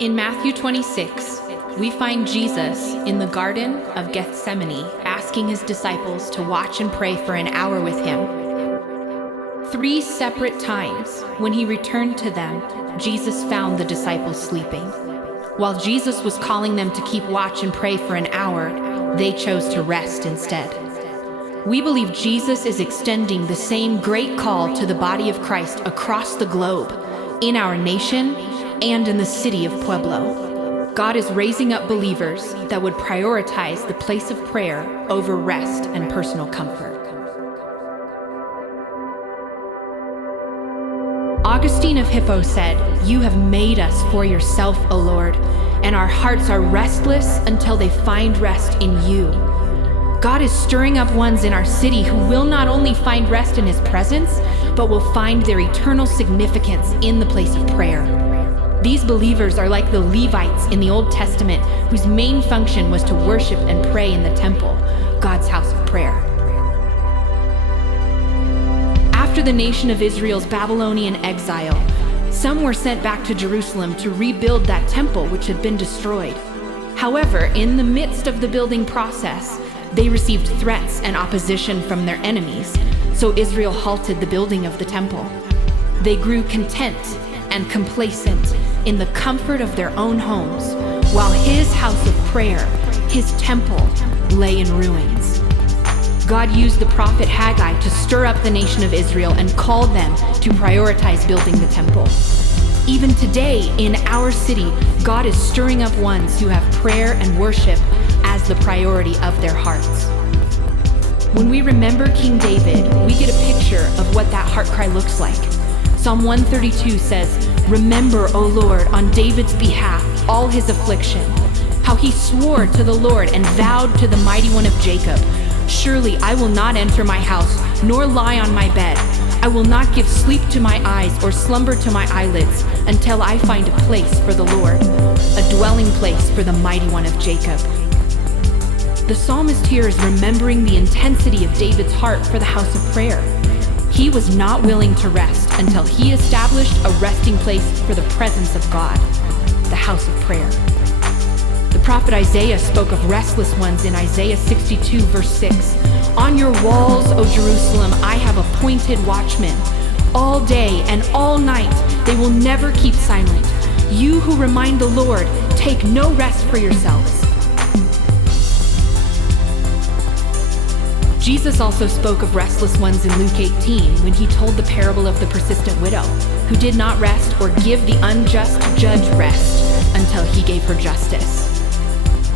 In Matthew 26, we find Jesus in the Garden of Gethsemane asking his disciples to watch and pray for an hour with him. 3 separate times, when he returned to them, Jesus found the disciples sleeping. While Jesus was calling them to keep watch and pray for an hour, they chose to rest instead. We believe Jesus is extending the same great call to the body of Christ across the globe, in our nation, and in the city of Pueblo. God is raising up believers that would prioritize the place of prayer over rest and personal comfort. Augustine of Hippo said, "You have made us for yourself, O Lord, and our hearts are restless until they find rest in you." God is stirring up ones in our city who will not only find rest in his presence, but will find their eternal significance in the place of prayer. These believers are like the Levites in the Old Testament, whose main function was to worship and pray in the temple, God's house of prayer. After the nation of Israel's Babylonian exile, some were sent back to Jerusalem to rebuild that temple which had been destroyed. However, in the midst of the building process, they received threats and opposition from their enemies, so Israel halted the building of the temple. They grew content and complacent in the comfort of their own homes, while his house of prayer, his temple, lay in ruins. God used the prophet Haggai to stir up the nation of Israel and call them to prioritize building the temple. Even today, in our city, God is stirring up ones who have prayer and worship as the priority of their hearts. When we remember King David, we get a picture of what that heart cry looks like. Psalm 132 says, "Remember, O Lord, on David's behalf, all his affliction, how he swore to the Lord and vowed to the Mighty One of Jacob, surely I will not enter my house, nor lie on my bed. I will not give sleep to my eyes or slumber to my eyelids until I find a place for the Lord, a dwelling place for the Mighty One of Jacob." The psalmist here is remembering the intensity of David's heart for the house of prayer. He was not willing to rest until he established a resting place for the presence of God, the house of prayer. The prophet Isaiah spoke of restless ones in Isaiah 62 verse 6. "On your walls, O Jerusalem, I have appointed watchmen. All day and all night they will never keep silent. You who remind the Lord, take no rest for yourselves." Jesus also spoke of restless ones in Luke 18 when he told the parable of the persistent widow, who did not rest or give the unjust judge rest until he gave her justice.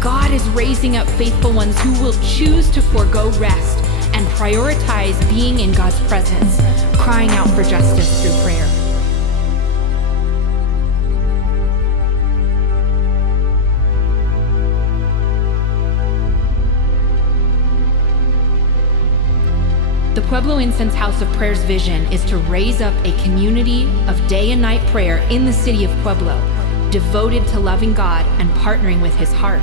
God is raising up faithful ones who will choose to forego rest and prioritize being in God's presence, crying out for justice through prayer. The Pueblo Incense House of Prayer's vision is to raise up a community of day and night prayer in the city of Pueblo, devoted to loving God and partnering with his heart.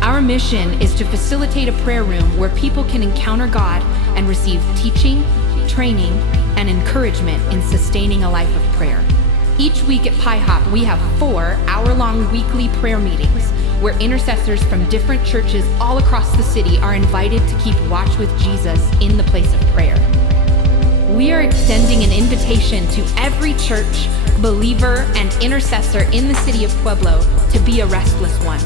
Our mission is to facilitate a prayer room where people can encounter God and receive teaching, training, and encouragement in sustaining a life of prayer. Each week at Pi Hop, we have 4 hour-long weekly prayer meetings where intercessors from different churches all across the city are invited to keep watch with Jesus in the place of prayer. We are extending an invitation to every church, believer, and intercessor in the city of Pueblo to be a restless one,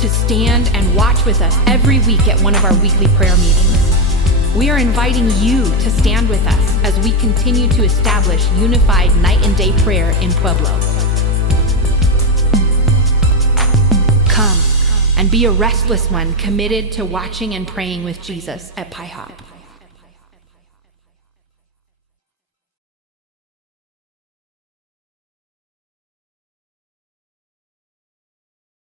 to stand and watch with us every week at one of our weekly prayer meetings. We are inviting you to stand with us as we continue to establish unified night and day prayer in Pueblo. Come and be a restless one committed to watching and praying with Jesus at Pi Hop.